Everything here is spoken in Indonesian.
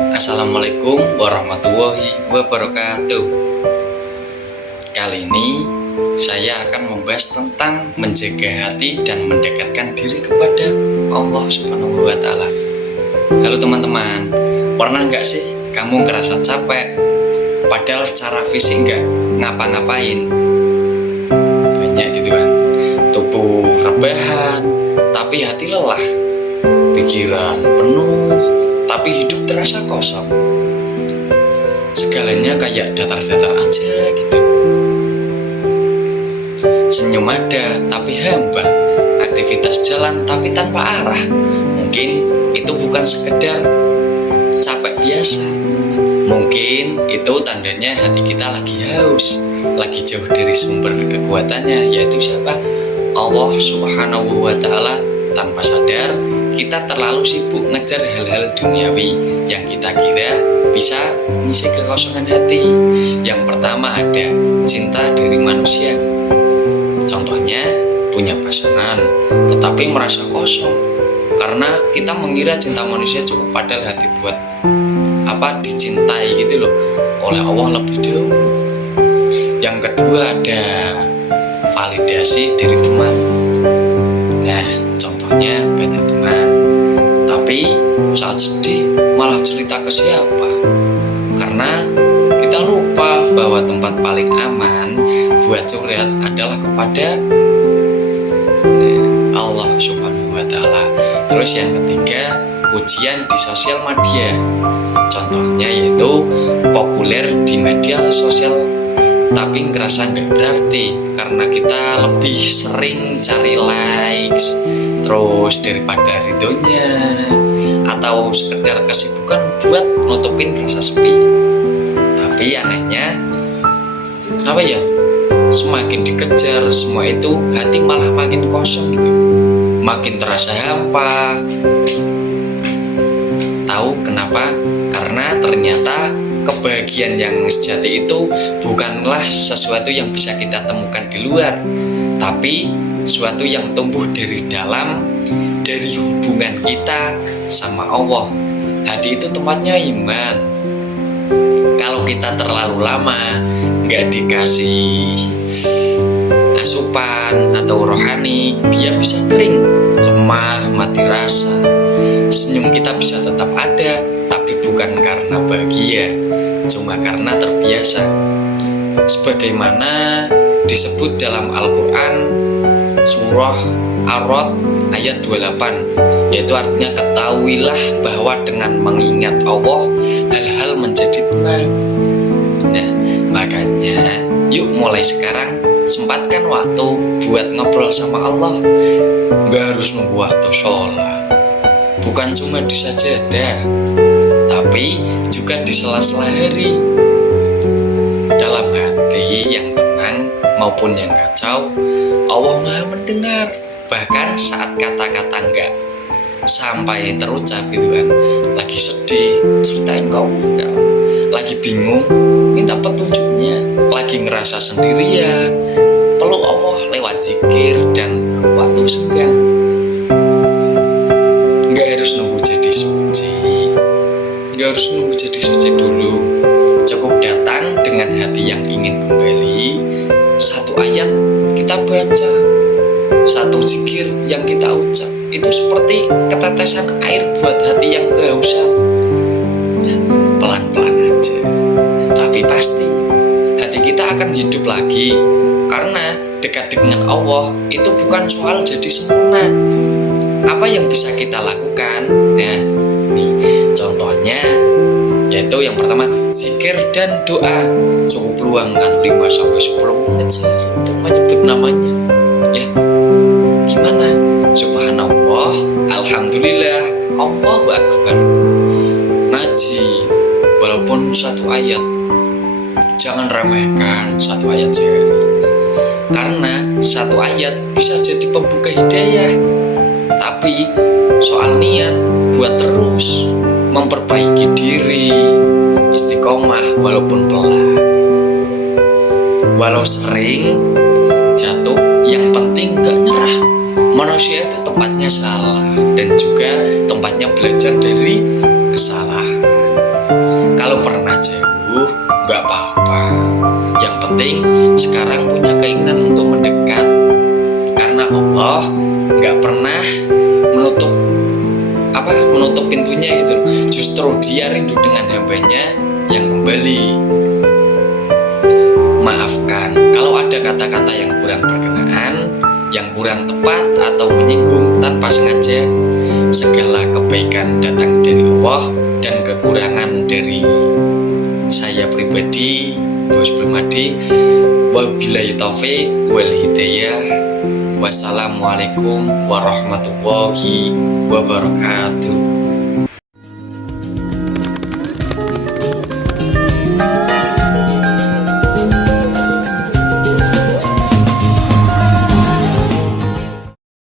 Assalamualaikum warahmatullahi wabarakatuh. Kali ini saya akan membahas tentang menjaga hati dan mendekatkan diri kepada Allah Subhanahu wa Ta'ala. Halo teman-teman, pernah nggak sih kamu ngerasa capek padahal secara fisik nggak ngapa-ngapain? Banyak gitu kan, tubuh rebahan tapi hati lelah, pikiran penuh tapi hidup terasa kosong. Segalanya kayak datar-datar aja gitu. Senyum ada tapi hambar, aktivitas jalan tapi tanpa arah. Mungkin itu bukan sekedar capek biasa. Mungkin itu tandanya hati kita lagi haus, lagi jauh dari sumber kekuatannya, yaitu siapa? Allah Subhanahu wa Ta'ala. Tanpa sadar kita terlalu sibuk ngejar hal-hal duniawi yang kita kira bisa mengisi kekosongan hati. Yang pertama ada cinta dari manusia. Contohnya punya pasangan tetapi merasa kosong karena kita mengira cinta manusia cukup, padahal hati buat dicintai gitu loh oleh Allah lebih dahulu. Yang kedua ada validasi dari teman. Nah, contohnya banyak teman tapi saat sedih malah cerita ke siapa, karena kita lupa bahwa tempat paling aman buat curhat adalah kepada Allah Subhanahu wa Ta'ala. Terus yang ketiga, ujian di sosial media. Contohnya yaitu populer di media sosial tapi ngerasa nggak berarti karena kita lebih sering cari likes terus daripada ridhonya, atau sekedar kesibukan buat nutupin rasa sepi. Tapi anehnya, kenapa ya semakin dikejar semua itu hati malah makin kosong gitu, makin terasa hampa. Tahu kenapa? Karena ternyata kebahagiaan yang sejati itu bukanlah sesuatu yang bisa kita temukan di luar, tapi sesuatu yang tumbuh dari dalam, dari hubungan kita sama Allah. Hati itu tempatnya iman. Kalau kita terlalu lama nggak dikasih asupan atau rohani, dia bisa kering, lemah, mati rasa. Senyum kita bisa tetap ada, tapi bukan karena bahagia, cuma karena terbiasa. Sebagaimana disebut dalam Al-Quran surah Ar-Ra'd ayat 28, yaitu artinya ketahuilah bahwa dengan mengingat Allah hal-hal menjadi tenang. Nah, makanya yuk mulai sekarang sempatkan waktu buat ngobrol sama Allah. Gak harus nunggu waktu sholat, bukan cuma di sajadah, tapi juga di sela-sela hari. Dalam hati yang tenang maupun yang kacau, Allah Maha mendengar. Bahkan saat kata-kata enggak sampai terucap gitu kan, lagi sedih ceritain ke Allah enggak, lagi bingung minta petunjuknya, lagi ngerasa sendirian peluk Allah lewat zikir dan waktu senggang. Enggak harus nunggu jadi suci, enggak harus nunggu jadi suci dulu. Cukup datang dengan hati yang ingin kembali. Satu ayat kita baca, satu zikir yang kita ucap, itu seperti ketetesan air buat hati yang kehausan. Pelan-pelan aja, tapi pasti hati kita akan hidup lagi. Karena dekat dengan Allah itu bukan soal jadi sempurna. Apa yang bisa kita lakukan? Nah, nih contohnya yaitu yang pertama, zikir dan doa. Cukup luangkan 5-10 menit saja untuk menyebut namanya. Ya, gimana? Subhanallah, alhamdulillah, Allahu Akbar. Ngaji walaupun satu ayat, jangan remehkan satu ayat sehari, karena satu ayat bisa jadi pembuka hidayah. Tapi soal niat buat terus memperbaiki diri, istiqomah walaupun pelan, walau sering jatuh, yang penting gak nyerah. Manusia itu tempatnya salah dan juga tempatnya belajar dari kesalahan. Kalau pernah jauh, nggak apa-apa. Yang penting sekarang punya keinginan untuk mendekat, karena Allah nggak pernah menutup pintunya gitu. Justru Dia rindu dengan hambanya yang kembali. Maafkan kalau ada kata-kata yang kurang berkenaan, yang kurang tepat atau menyinggung tanpa sengaja. Segala kebaikan datang dari Allah, dan kekurangan dari saya pribadi, Bos Permadi. Wabillahi taufik wal hidayah. Wassalamualaikum warahmatullahi wabarakatuh.